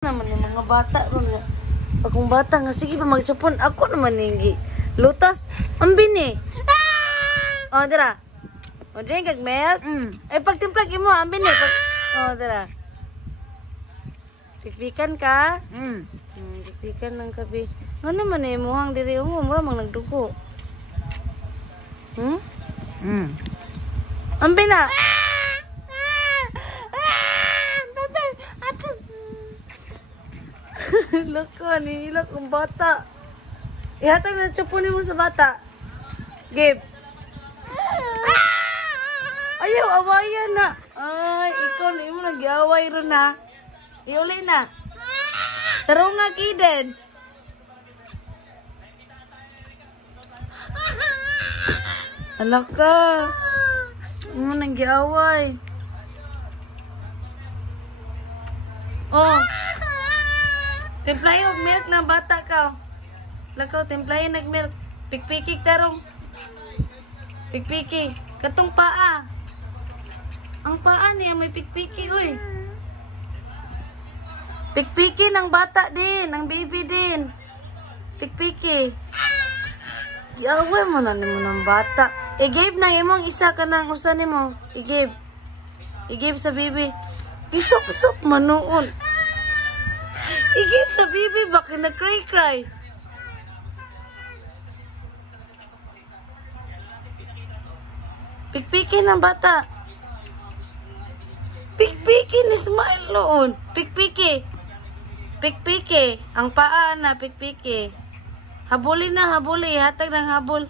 Naman yung mga bata ron nga. Akong bata nga sige pa magsupon ako naman ningi. Lutas ang bini. Oh, dira. O drink kag milk. Ay pagtimplag imo ang bini. Oh, dira. Pikpikan ka? Pikpikan ng kabi. Nga naman eh, muhang diri mo, mura mang nagdugo. Ang bina. Laka, nilak ang bata. Ihatag na chupunin mo sa bata. Gabe. Ayaw, awayan na. Ay, ikaw na mo nag-away ron ha. Iuli na. Tarong nga, Kiden. Alak ka. Mo nag-away. Oh. Templahe og milk ng bata ka. Lakaw, templahe nag-milk. Pikpiki tarong. Pikpiki. Katong paa. Ang paa niya may pikpiki, uy. Pikpiki ng bata din. Ng baby din. Pikpiki. Iaway mo na nimo ng bata. I-give na imong isa ka ng usan nimo. I-give. I-give sa baby. Isok-sok manoon. I-give sa baby, baka nag-cry-cry. Pikpiki ng bata. Pikpiki ni Smile noon. Pikpiki. Pikpiki. Ang paa na, pikpiki. Habuli na, habuli. Ihatag ng habol.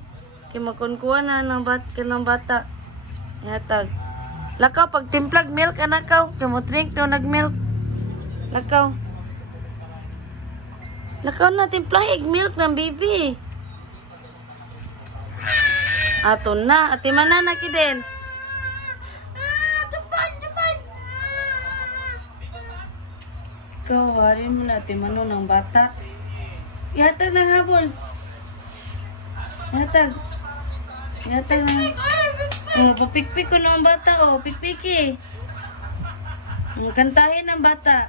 Kaya magkunkuha na ng bata. Ihatag. Lakaw, pag timplag milk, anakaw. Kaya mo drink no, nag-milk. Lakaw. Lakaw na, timplahig milk ng baby. Ato na. Ati manana Kiden. Ikaw, hari mo na ati mano ng bata. Ihatag ng habol. Ihatag. Ihatag ng... Papikpik ko na ang bata, oh. Pikpiki. Kantahin ang bata.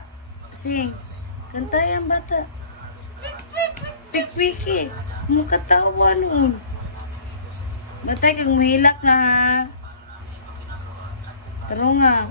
Sing. Kantahin ang bata. Pikpiki. Mukatawa nun. Batay kang mahilak na ha. Pero nga.